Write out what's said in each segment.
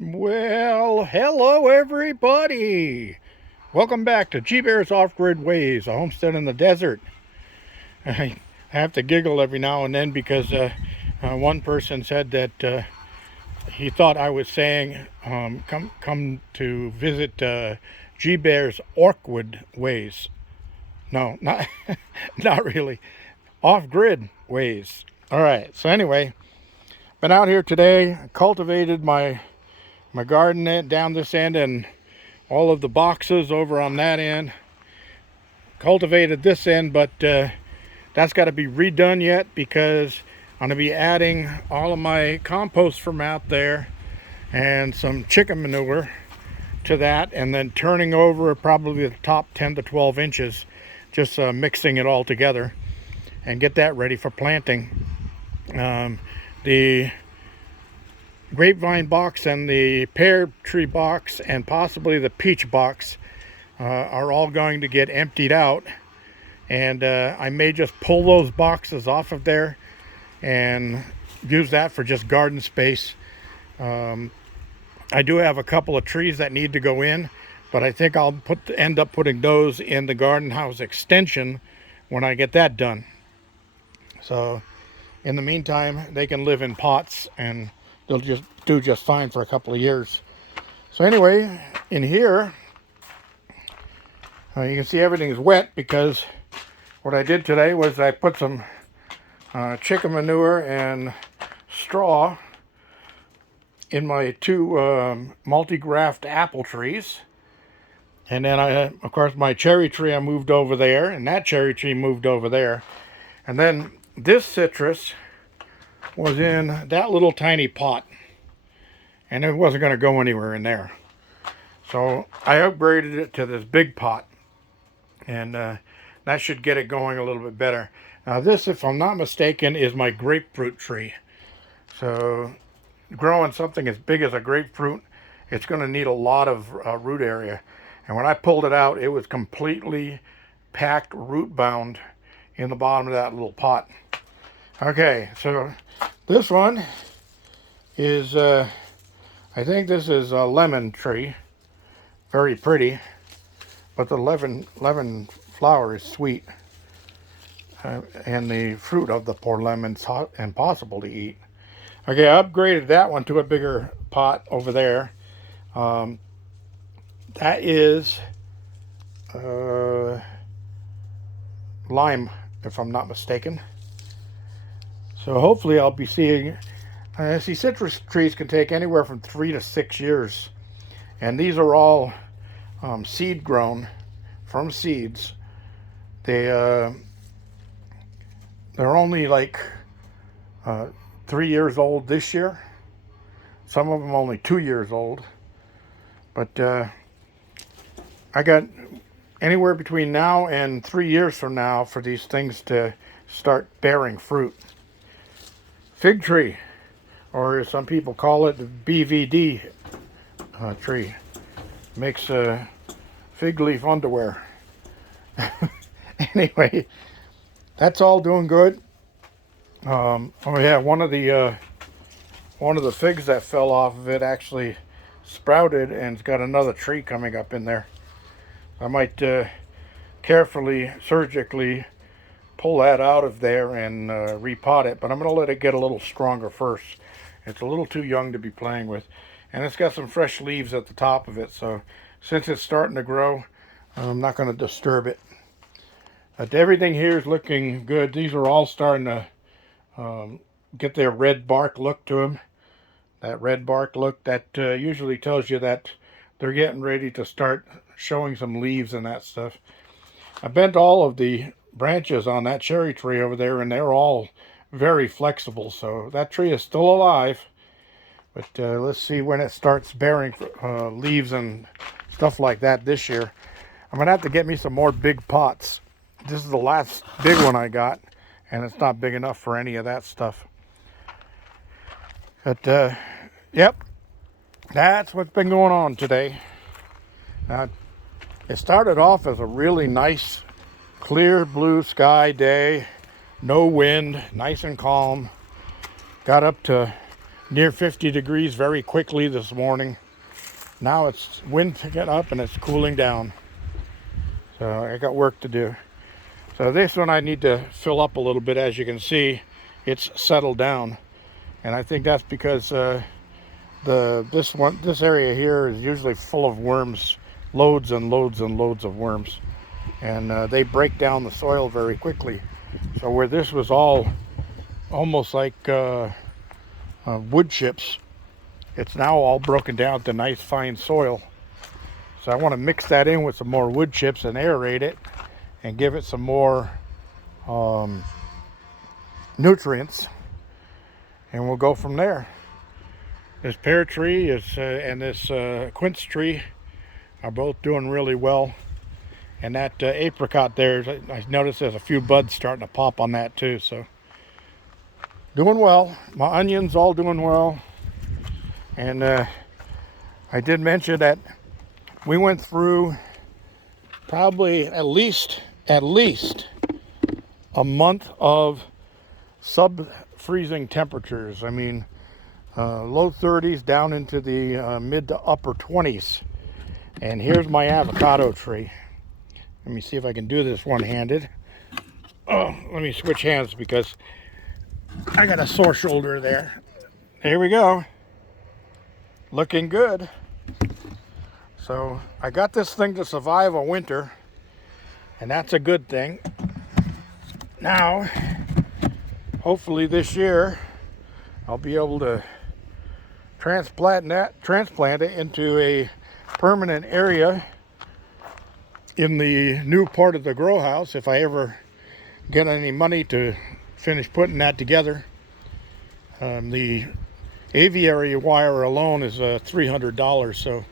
Well, hello everybody. Welcome back to G-Bear's Off-Grid Ways, a homestead in the desert. I have to giggle every now and then because one person said that he thought I was saying come to visit G-Bear's Orkwood Ways. No, not not really. Off-grid ways. All right. So anyway, been out here today, cultivated my garden down this end and all of the boxes over on that end, cultivated this end, but that's got to be redone yet because I'm going to be adding all of my compost from out there and some chicken manure to that, and then turning over probably the top 10 to 12 inches, just mixing it all together and get that ready for planting. The grapevine box and the pear tree box and possibly the peach box are all going to get emptied out, and I may just pull those boxes off of there and use that for just garden space. I do have a couple of trees that need to go in, but I think I'll end up putting those in the garden house extension when I get that done. So in the meantime, they can live in pots and they'll just do just fine for a couple of years. So anyway, in here, you can see everything is wet because what I did today was I put some chicken manure and straw in my two multi-graft apple trees. And then of course, my cherry tree I moved over there, and that cherry tree moved over there. And then this citrus was in that little tiny pot, and it wasn't going to go anywhere in there. So I upgraded it to this big pot, and that should get it going a little bit better. Now this, if I'm not mistaken, is my grapefruit tree. So growing something as big as a grapefruit, it's going to need a lot of root area. And when I pulled it out, it was completely packed root bound in the bottom of that little pot. Okay, so this one is, I think this is a lemon tree. Very pretty, but the lemon flower is sweet. And the fruit of the poor lemon's impossible to eat. Okay, I upgraded that one to a bigger pot over there. That is lime, if I'm not mistaken. So hopefully I'll be seeing, see, citrus trees can take anywhere from 3 to 6 years. And these are all seed grown from seeds. They're only like 3 years old this year. Some of them only 2 years old. But I got anywhere between now and 3 years from now for these things to start bearing fruit. Fig tree, or as some people call it, the BVD tree, makes fig leaf underwear. Anyway, that's all doing good. Oh yeah, one of the figs that fell off of it actually sprouted, and it's got another tree coming up in there. I might carefully, surgically pull that out of there and repot it, but I'm going to let it get a little stronger first. It's a little too young to be playing with, and it's got some fresh leaves at the top of it, so since it's starting to grow, I'm not going to disturb it. But everything here is looking good. These are all starting to get their red bark look to them. That red bark look, that usually tells you that they're getting ready to start showing some leaves and that stuff. I bent all of the branches on that cherry tree over there, and they're all very flexible, so that tree is still alive. But let's see when it starts bearing leaves and stuff like that this year. I'm gonna have to get me some more big pots. This is the last big one I got, and it's not big enough for any of that stuff. But yep, that's what's been going on today. It started off as a really nice clear blue sky day, no wind, nice and calm. Got up to near 50 degrees very quickly this morning. Now it's wind picking up and it's cooling down. So I got work to do. So this one I need to fill up a little bit. As you can see, it's settled down. And I think that's because this area here is usually full of worms, loads and loads and loads of worms. And they break down the soil very quickly. So where this was all almost like wood chips, it's now all broken down to nice fine soil. So I want to mix that in with some more wood chips and aerate it and give it some more nutrients, and we'll go from there. This pear tree and this quince tree are both doing really well. And that apricot there, I noticed there's a few buds starting to pop on that too. So doing well. My onions all doing well. And I did mention that we went through probably at least a month of sub-freezing temperatures. I mean, low 30s down into the mid to upper 20s. And here's my avocado tree. Let me see if I can do this one-handed. Oh, let me switch hands because I got a sore shoulder there. Here we go. Looking good. So I got this thing to survive a winter, and that's a good thing. Now, hopefully this year, I'll be able to transplant it into a permanent area in the new part of the grow house if I ever get any money to finish putting that together. The aviary wire alone is $300, so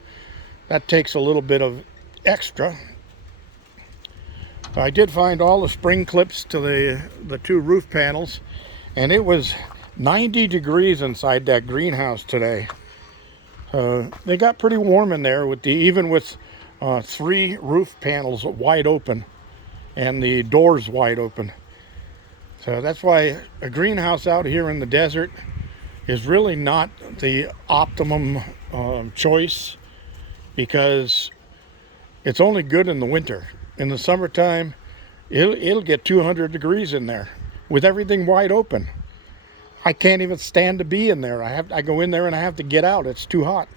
that takes a little bit of extra. I did find all the spring clips to the two roof panels, and it was 90 degrees inside that greenhouse today. They got pretty warm in there even with 3 roof panels wide open and the doors wide open. So that's why a greenhouse out here in the desert is really not the optimum choice, because it's only good in the winter. In the summertime, it'll get 200 degrees in there with everything wide open. I can't even stand to be in there. I go in there and I have to get out. It's too hot.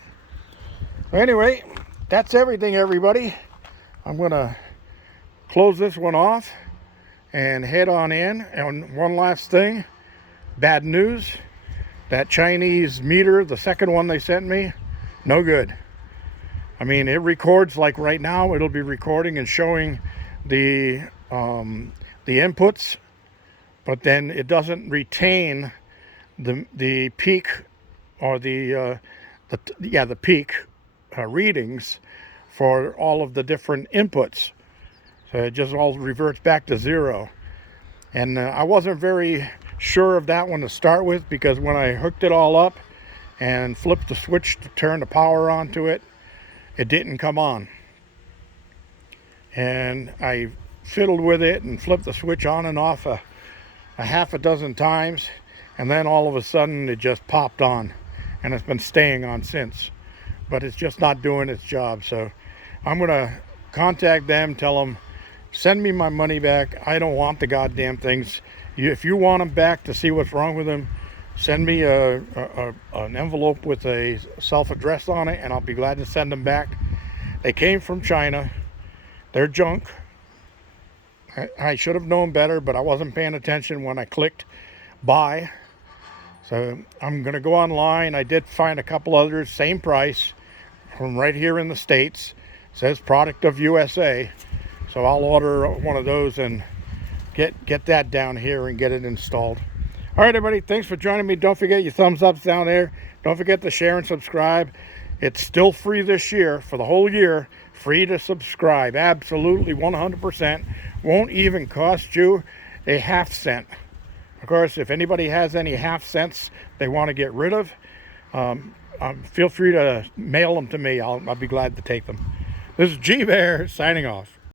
Anyway, that's everything, everybody. I'm gonna close this one off and head on in. And one last thing, bad news. That Chinese meter, the second one they sent me, no good. I mean, it records like right now. It'll be recording and showing the inputs, but then it doesn't retain the peak or the peak readings for all of the different inputs. So it just all reverts back to 0. And I wasn't very sure of that one to start with, because when I hooked it all up and flipped the switch to turn the power onto it, it didn't come on. And I fiddled with it and flipped the switch on and off a half a dozen times, and then all of a sudden it just popped on, and it's been staying on since. But it's just not doing its job. So I'm gonna contact them, tell them, send me my money back. I don't want the goddamn things. If you want them back to see what's wrong with them, send me an envelope with a self-address on it, and I'll be glad to send them back. They came from China. They're junk. I should have known better, but I wasn't paying attention when I clicked buy. So I'm going to go online. I did find a couple others, same price, from right here in the States. It says product of USA. So I'll order one of those and get that down here and get it installed. All right, everybody, thanks for joining me. Don't forget your thumbs ups down there. Don't forget to share and subscribe. It's still free this year, for the whole year, free to subscribe. Absolutely 100%. Won't even cost you a half cent. Of course, if anybody has any half cents they want to get rid of, feel free to mail them to me. I'll be glad to take them. This is G Bear signing off.